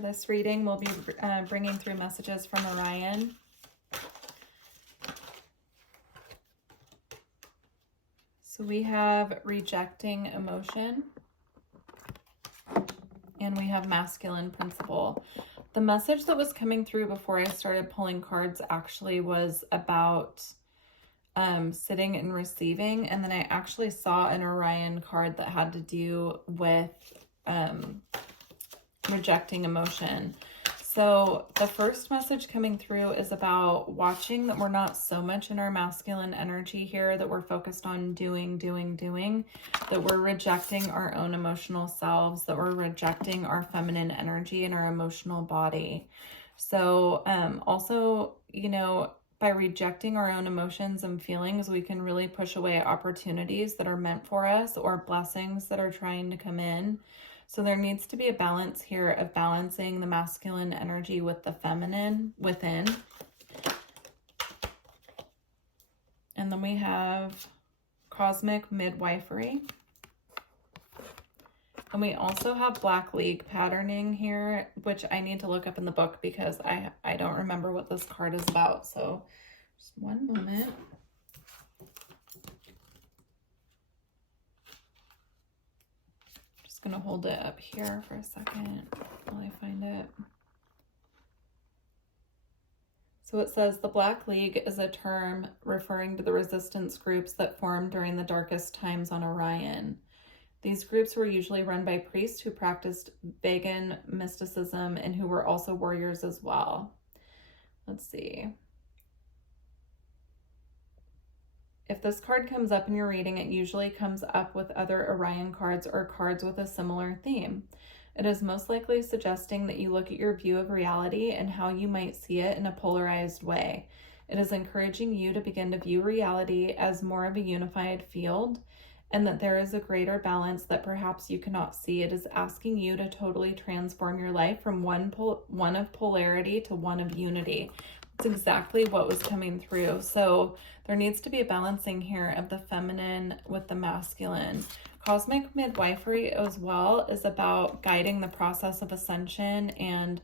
this reading, we'll be bringing through messages from Orion. So we have rejecting emotion, and we have masculine principle. The message that was coming through before I started pulling cards actually was about sitting and receiving, and then I actually saw an Orion card that had to do with rejecting emotion. So the first message coming through is about watching that we're not so much in our masculine energy here, that we're focused on doing, that we're rejecting our own emotional selves, that we're rejecting our feminine energy and our emotional body. So also, you know, by rejecting our own emotions and feelings, we can really push away opportunities that are meant for us or blessings that are trying to come in. So there needs to be a balance here of balancing the masculine energy with the feminine within. And then we have cosmic midwifery. And we also have Black League patterning here, which I need to look up in the book because I don't remember what this card is about. So just one moment. Just going to hold it up here for a second while I find it. So it says the Black League is a term referring to the resistance groups that formed during the darkest times on Orion. These groups were usually run by priests who practiced pagan mysticism and who were also warriors as well. Let's see. If this card comes up in your reading, it usually comes up with other Orion cards or cards with a similar theme. It is most likely suggesting that you look at your view of reality and how you might see it in a polarized way. It is encouraging you to begin to view reality as more of a unified field, and that there is a greater balance that perhaps you cannot see. It is asking you to totally transform your life from one of polarity to one of unity. It's exactly what was coming through. So there needs to be a balancing here of the feminine with the masculine. Cosmic midwifery as well is about guiding the process of ascension and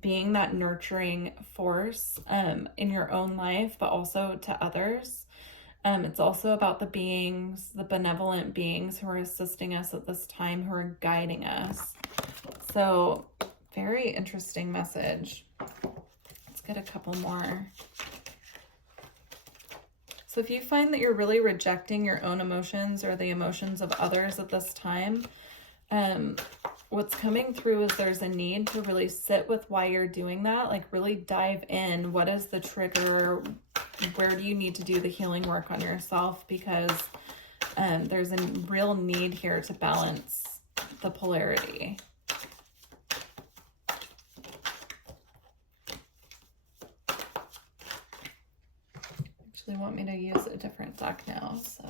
being that nurturing force in your own life, but also to others. It's also about the beings, the benevolent beings who are assisting us at this time, who are guiding us. So, very interesting message. Let's get a couple more. So if you find that you're really rejecting your own emotions or the emotions of others at this time, what's coming through is there's a need to really sit with why you're doing that, like really dive in. What is the trigger? Where do you need to do the healing work on yourself? Because there's a real need here to balance the polarity. Actually want me to use a different deck now, so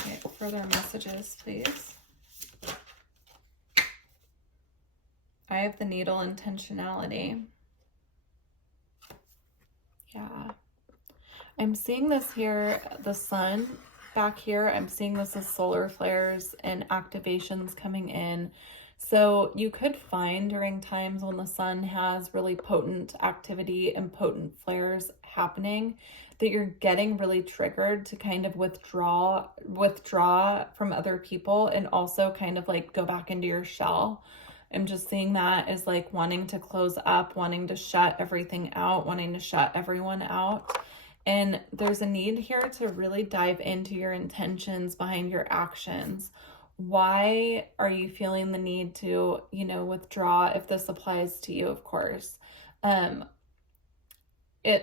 okay, further messages, please. I have the needle intentionality. Yeah. I'm seeing this here, the sun back here. I'm seeing this as solar flares and activations coming in. So you could find during times when the sun has really potent activity and potent flares happening that you're getting really triggered to kind of withdraw from other people and also kind of like go back into your shell. I'm just seeing that as like wanting to close up, wanting to shut everything out, wanting to shut everyone out. And there's a need here to really dive into your intentions behind your actions. Why are you feeling the need to, you know, withdraw, if this applies to you, of course?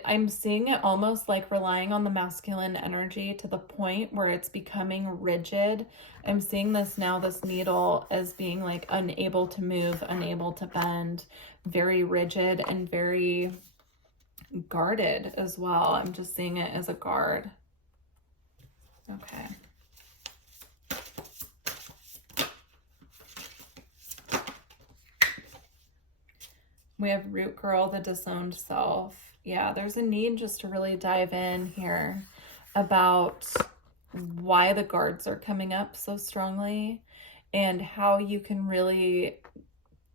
I'm seeing it almost like relying on the masculine energy to the point where it's becoming rigid. I'm seeing this now, this needle, as being like unable to move, unable to bend, very rigid and very guarded as well. I'm just seeing it as a guard. Okay. We have Root Girl, the disowned self. Yeah, there's a need just to really dive in here about why the guards are coming up so strongly and how you can really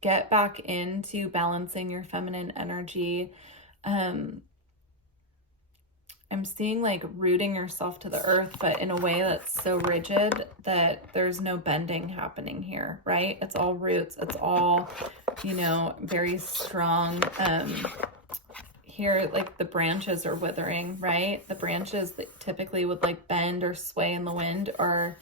get back into balancing your feminine energy. I'm seeing like rooting yourself to the earth, but in a way that's so rigid that there's no bending happening here, right? It's all roots. It's all, you know, very strong. Here, like the branches are withering, right? The branches that typically would like bend or sway in the wind are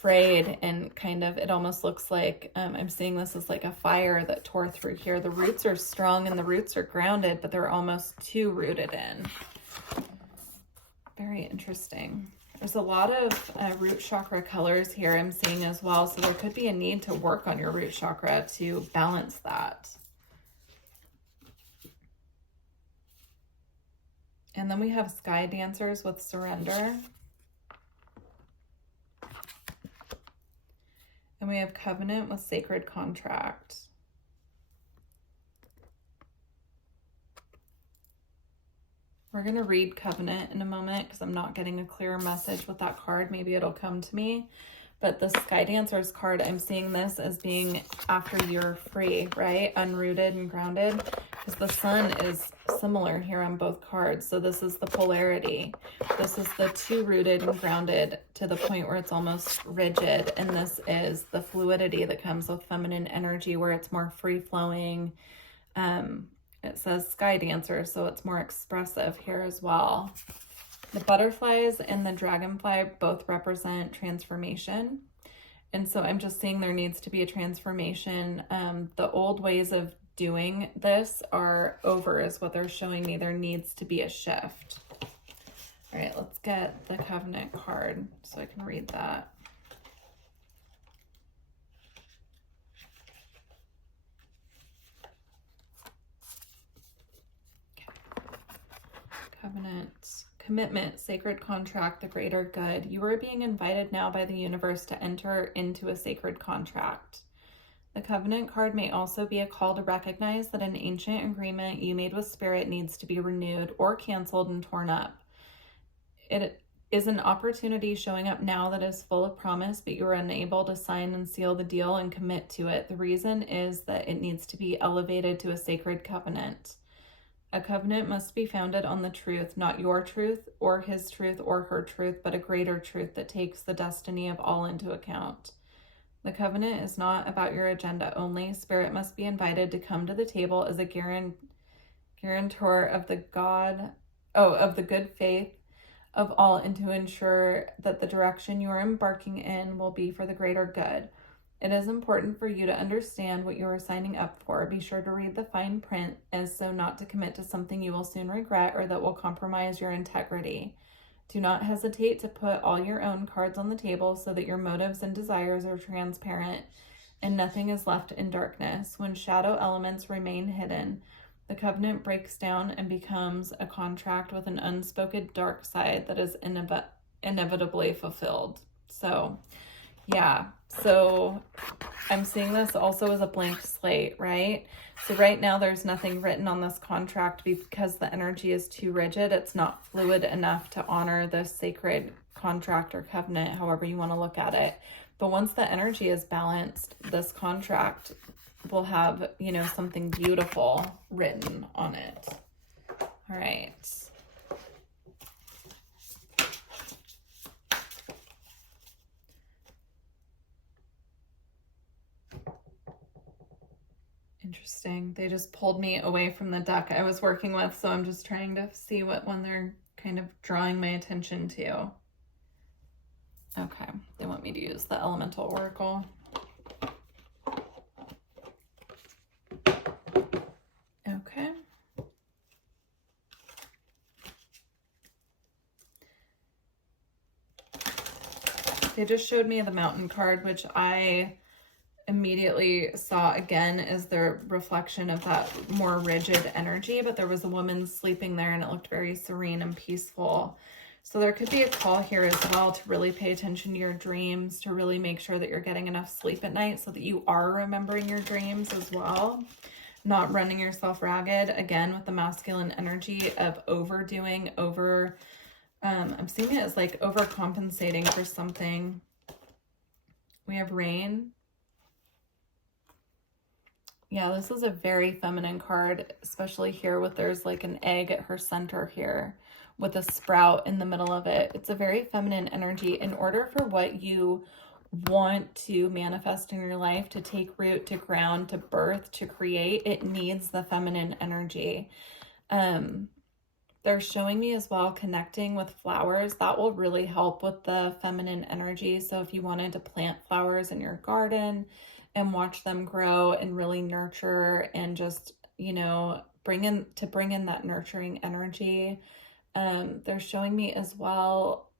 frayed, and kind of, it almost looks like, I'm seeing this as like a fire that tore through here. The roots are strong and the roots are grounded, but they're almost too rooted in. Very interesting. There's a lot of root chakra colors here I'm seeing as well. So there could be a need to work on your root chakra to balance that. And then we have sky dancers with surrender. And we have covenant with sacred contract. We're going to read covenant in a moment because I'm not getting a clear message with that card. Maybe it'll come to me. But the Sky Dancers card, I'm seeing this as being after you're free, right? Unrooted and grounded. Because the sun is similar here on both cards. So this is the polarity. This is the too rooted and grounded to the point where it's almost rigid. And this is the fluidity that comes with feminine energy where it's more free-flowing. It says Sky Dancer, so it's more expressive here as well. The butterflies and the dragonfly both represent transformation. And so I'm just seeing there needs to be a transformation. The old ways of doing this are over is what they're showing me. There needs to be a shift. All right, let's get the covenant card so I can read that. Covenant, commitment, sacred contract, the greater good. You are being invited now by the universe to enter into a sacred contract. The covenant card may also be a call to recognize that an ancient agreement you made with spirit needs to be renewed or canceled and torn up. It is an opportunity showing up now that is full of promise, but you are unable to sign and seal the deal and commit to it. The reason is that it needs to be elevated to a sacred covenant. A covenant must be founded on the truth, not your truth or his truth or her truth, but a greater truth that takes the destiny of all into account. The covenant is not about your agenda only. Spirit must be invited to come to the table as a guarantor of the good faith of all, and to ensure that the direction you are embarking in will be for the greater good. It is important for you to understand what you are signing up for. Be sure to read the fine print as so not to commit to something you will soon regret or that will compromise your integrity. Do not hesitate to put all your own cards on the table so that your motives and desires are transparent and nothing is left in darkness. When shadow elements remain hidden, the covenant breaks down and becomes a contract with an unspoken dark side that is inevitably fulfilled. So, yeah. So I'm seeing this also as a blank slate, right? So right now there's nothing written on this contract because the energy is too rigid. It's not fluid enough to honor this sacred contract or covenant, however you want to look at it. But once the energy is balanced, this contract will have, you know, something beautiful written on it. All right. Interesting. They just pulled me away from the deck I was working with, so I'm just trying to see what one they're kind of drawing my attention to. Okay, they want me to use the Elemental Oracle. Okay. They just showed me the Mountain card, which I immediately saw again as the reflection of that more rigid energy, but there was a woman sleeping there and it looked very serene and peaceful. So there could be a call here as well to really pay attention to your dreams, to really make sure that you're getting enough sleep at night so that you are remembering your dreams as well, not running yourself ragged, again with the masculine energy of overdoing, I'm seeing it as like overcompensating for something. We have rain. Yeah, this is a very feminine card, especially here with there's like an egg at her center here with a sprout in the middle of it. It's a very feminine energy. In order for what you want to manifest in your life to take root, to ground, to birth, to create, it needs the feminine energy. They're showing me as well connecting with flowers. That will really help with the feminine energy. So if you wanted to plant flowers in your garden and watch them grow and really nurture and just, you know, bring in that nurturing energy. They're showing me as well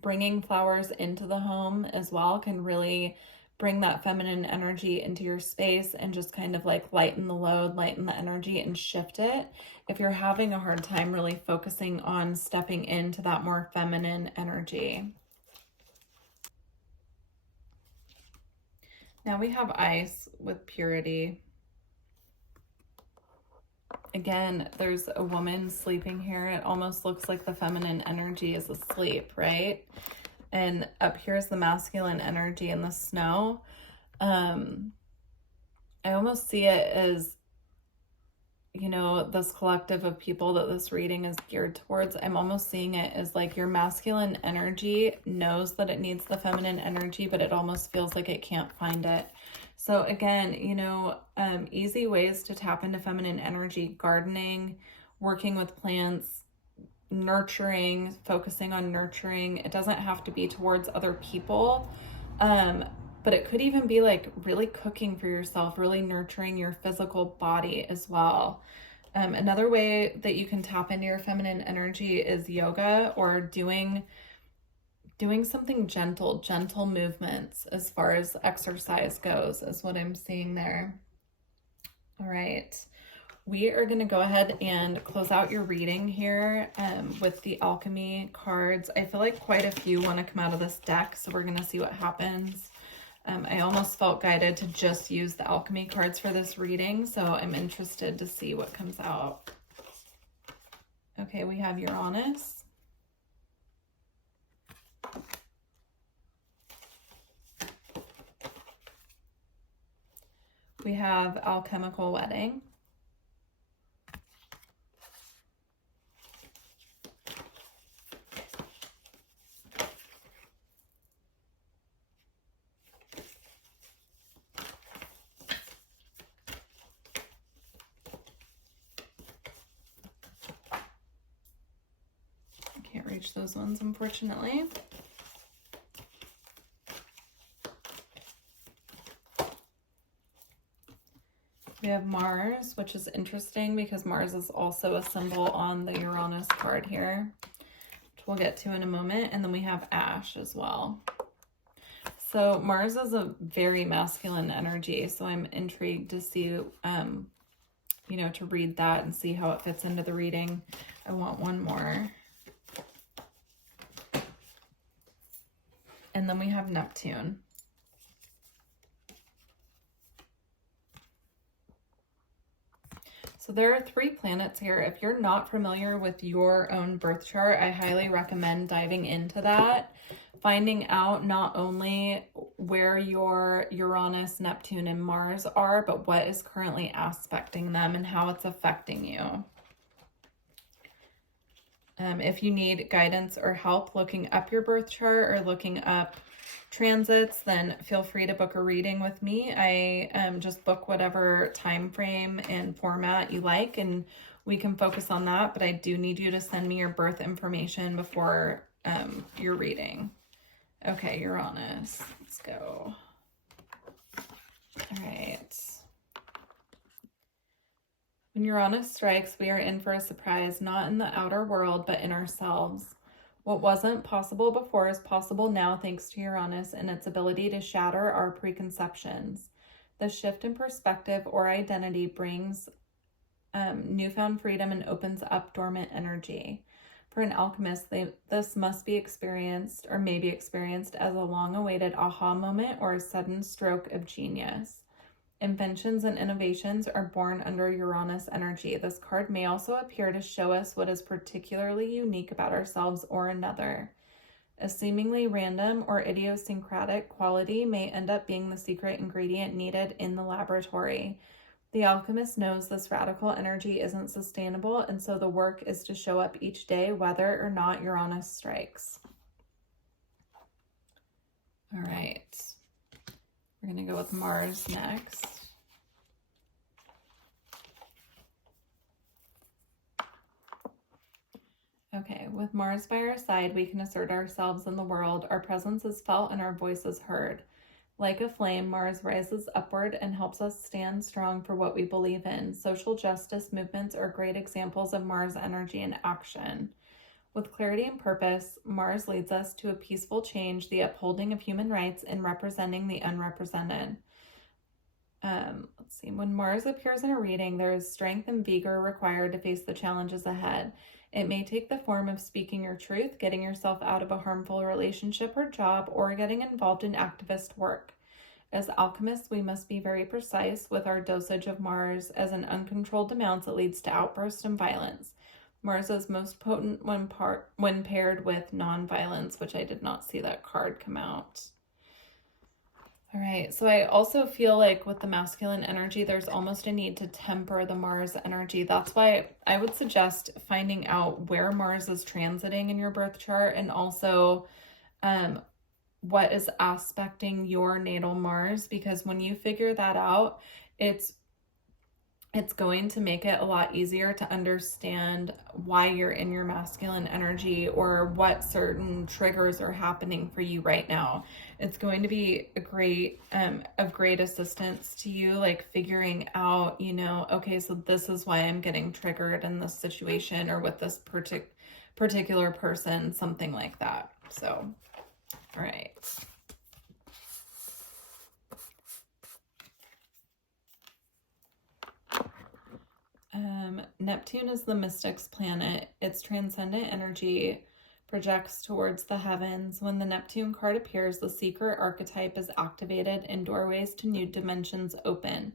bringing flowers into the home as well can really bring that feminine energy into your space and just kind of like lighten the load, lighten the energy and shift it. If you're having a hard time really focusing on stepping into that more feminine energy. Now we have ice with purity. Again, there's a woman sleeping here. It almost looks like the feminine energy is asleep, right? And up here is the masculine energy in the snow. I almost see it as, you know, this collective of people that this reading is geared towards. I'm almost seeing it as like your masculine energy knows that it needs the feminine energy, but it almost feels like it can't find it. So again, you know, easy ways to tap into feminine energy: gardening, working with plants, nurturing, focusing on nurturing. It doesn't have to be towards other people, but it could even be like really cooking for yourself, really nurturing your physical body as well. Another way that you can tap into your feminine energy is yoga, or doing something gentle movements as far as exercise goes, is what I'm seeing there. All right. We are going to go ahead and close out your reading here with the alchemy cards. I feel like quite a few want to come out of this deck, so we're going to see what happens. I almost felt guided to just use the alchemy cards for this reading, so I'm interested to see what comes out. Okay, we have Uranus. We have alchemical wedding. Can't reach those ones, unfortunately. We have Mars, which is interesting because Mars is also a symbol on the Uranus card here, which we'll get to in a moment. And then we have Ash as well. So Mars is a very masculine energy, so I'm intrigued to see, you know, to read that and see how it fits into the reading. I want one more. And then we have Neptune. So there are 3 planets here. If you're not familiar with your own birth chart, I highly recommend diving into that, finding out not only where your Uranus, Neptune, and Mars are, but what is currently aspecting them and how it's affecting you. If you need guidance or help looking up your birth chart or looking up transits, then feel free to book a reading with me. I just book whatever time frame and format you like, and we can focus on that. But I do need you to send me your birth information before your reading. Okay, Uranus. Let's go. All right. When Uranus strikes, we are in for a surprise, not in the outer world, but in ourselves. What wasn't possible before is possible now thanks to Uranus and its ability to shatter our preconceptions. The shift in perspective or identity brings newfound freedom and opens up dormant energy. For an alchemist, this must be experienced or may be experienced as a long-awaited aha moment or a sudden stroke of genius. Inventions and innovations are born under Uranus energy. This card may also appear to show us what is particularly unique about ourselves or another. A seemingly random or idiosyncratic quality may end up being the secret ingredient needed in the laboratory. The alchemist knows this radical energy isn't sustainable, and so the work is to show up each day whether or not Uranus strikes. All right. We're going to go with Mars next. Okay, with Mars by our side, we can assert ourselves in the world. Our presence is felt and our voice is heard. Like a flame, Mars rises upward and helps us stand strong for what we believe in. Social justice movements are great examples of Mars energy in action. With clarity and purpose, Mars leads us to a peaceful change, the upholding of human rights, and representing the unrepresented. Let's see. When Mars appears in a reading, there is strength and vigor required to face the challenges ahead. It may take the form of speaking your truth, getting yourself out of a harmful relationship or job, or getting involved in activist work. As alchemists, we must be very precise with our dosage of Mars, as in uncontrolled amounts it leads to outbursts and violence. Mars is most potent when paired with non-violence, which I did not see that card come out. All right, so I also feel like with the masculine energy, there's almost a need to temper the Mars energy. That's why I would suggest finding out where Mars is transiting in your birth chart, and also what is aspecting your natal Mars, because when you figure that out, it's going to make it a lot easier to understand why you're in your masculine energy or what certain triggers are happening for you right now. It's going to be of great assistance to you, like figuring out, okay, so this is why I'm getting triggered in this situation or with this particular person, something like that. So, all right. Neptune is the mystic's planet. Its transcendent energy projects towards the heavens. When the Neptune card appears, the secret archetype is activated and doorways to new dimensions open.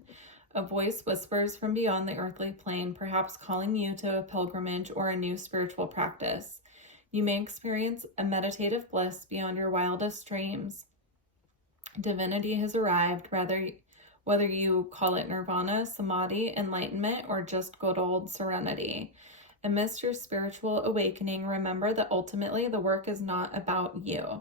A voice whispers from beyond the earthly plane, perhaps calling you to a pilgrimage or a new spiritual practice. You may experience a meditative bliss beyond your wildest dreams. Divinity has arrived, whether you call it nirvana, samadhi, enlightenment, or just good old serenity. Amidst your spiritual awakening, remember that ultimately the work is not about you.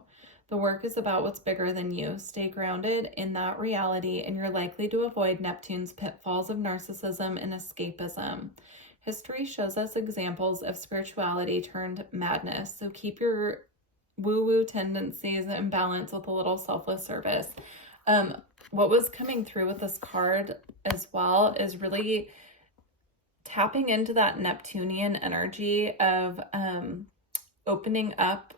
The work is about what's bigger than you. Stay grounded in that reality, and you're likely to avoid Neptune's pitfalls of narcissism and escapism. History shows us examples of spirituality turned madness, so keep your woo-woo tendencies in balance with a little selfless service. What was coming through with this card as well is really tapping into that Neptunian energy of opening up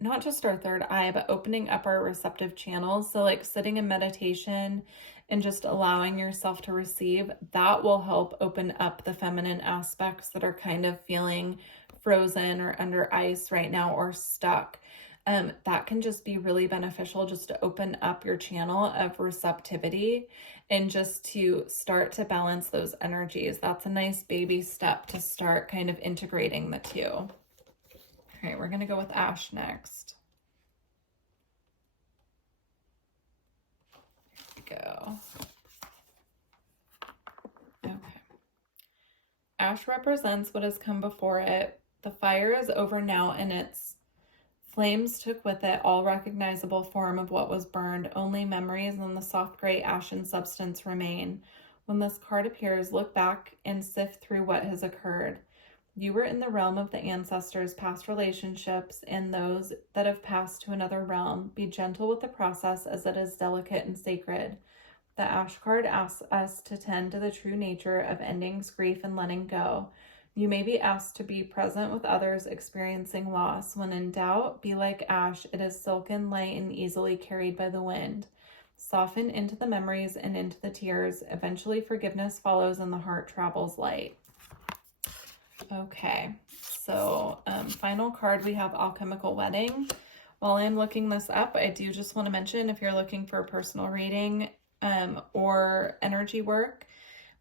not just our third eye, but opening up our receptive channels. So like sitting in meditation and just allowing yourself to receive, that will help open up the feminine aspects that are kind of feeling frozen or under ice right now or stuck. That can just be really beneficial, just to open up your channel of receptivity and just to start to balance those energies. That's a nice baby step to start kind of integrating the two. All right, we're going to go with Ash next. Here we go. Okay. Ash represents what has come before it. The fire is over now, and its flames took with it all recognizable form of what was burned. Only memories and the soft gray ashen substance remain. When this card appears, look back and sift through what has occurred. You were in the realm of the ancestors, past relationships, and those that have passed to another realm. Be gentle with the process, as it is delicate and sacred. The Ash card asks us to tend to the true nature of endings, grief, and letting go. You may be asked to be present with others experiencing loss. When in doubt, be like ash. It is silken, light, and easily carried by the wind. Soften into the memories and into the tears. Eventually, forgiveness follows and the heart travels light. Okay, so final card, we have Alchemical Wedding. While I'm looking this up, I do just want to mention, if you're looking for a personal reading or energy work,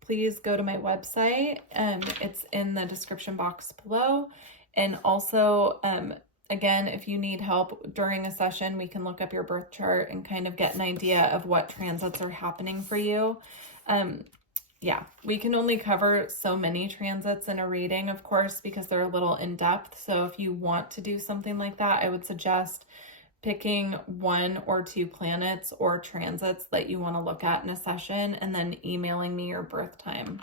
please go to my website. It's in the description box below. And also, Again, if you need help during a session, we can look up your birth chart and kind of get an idea of what transits are happening for you. Yeah, we can only cover so many transits in a reading, of course, because they're a little in depth. So if you want to do something like that, I would suggest picking 1 or 2 planets or transits that you want to look at in a session and then emailing me your birth time.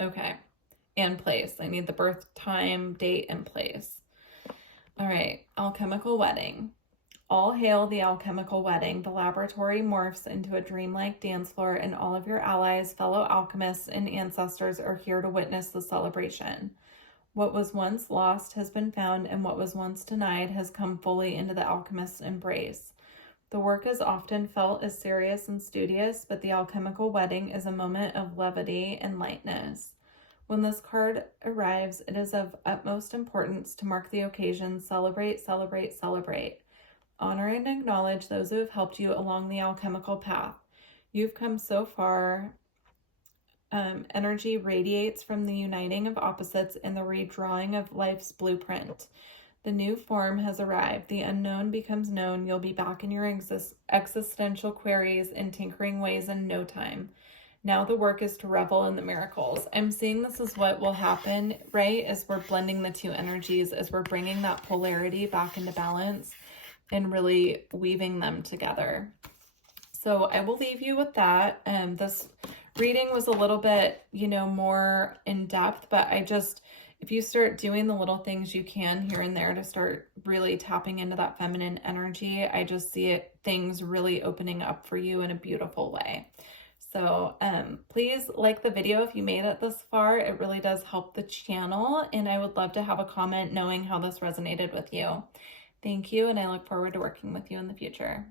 Okay, and place. I need the birth time, date, and place. All right, alchemical wedding. All hail the alchemical wedding. The laboratory morphs into a dreamlike dance floor, and all of your allies, fellow alchemists, and ancestors are here to witness the celebration. What was once lost has been found, and what was once denied has come fully into the alchemist's embrace. The work is often felt as serious and studious, but the alchemical wedding is a moment of levity and lightness. When this card arrives, it is of utmost importance to mark the occasion. Celebrate, celebrate, celebrate. Honor and acknowledge those who have helped you along the alchemical path. You've come so far. Energy radiates from the uniting of opposites and the redrawing of life's blueprint. The new form has arrived. The unknown becomes known. You'll be back in your existential queries and tinkering ways in no time. Now the work is to revel in the miracles. I'm seeing this is what will happen, right? As we're blending the two energies, as we're bringing that polarity back into balance and really weaving them together. So I will leave you with that. This reading was a little bit, more in depth, but if you start doing the little things you can here and there to start really tapping into that feminine energy, I just see things really opening up for you in a beautiful way. So please like the video if you made it this far. It really does help the channel, and I would love to have a comment knowing how this resonated with you. Thank you, and I look forward to working with you in the future.